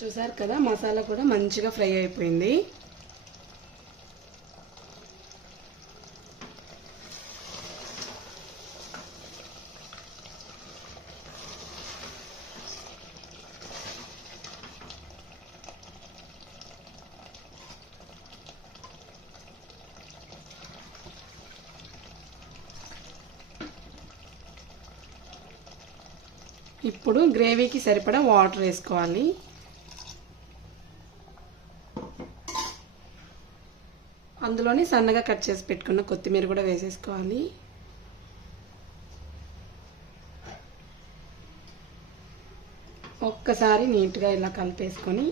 చూసారు కదా, మసాలా కూడా మంచిగా ఫ్రై అయిపోయింది. ఇప్పుడు గ్రేవీకి సరిపడా వాటర్ వేసుకోవాలి. అందులోనే సన్నగా కట్ చేసి పెట్టుకున్న కొత్తిమీర కూడా వేసేసుకోవాలి. ఒక్కసారి నీట్గా ఇలా కలిపేసుకొని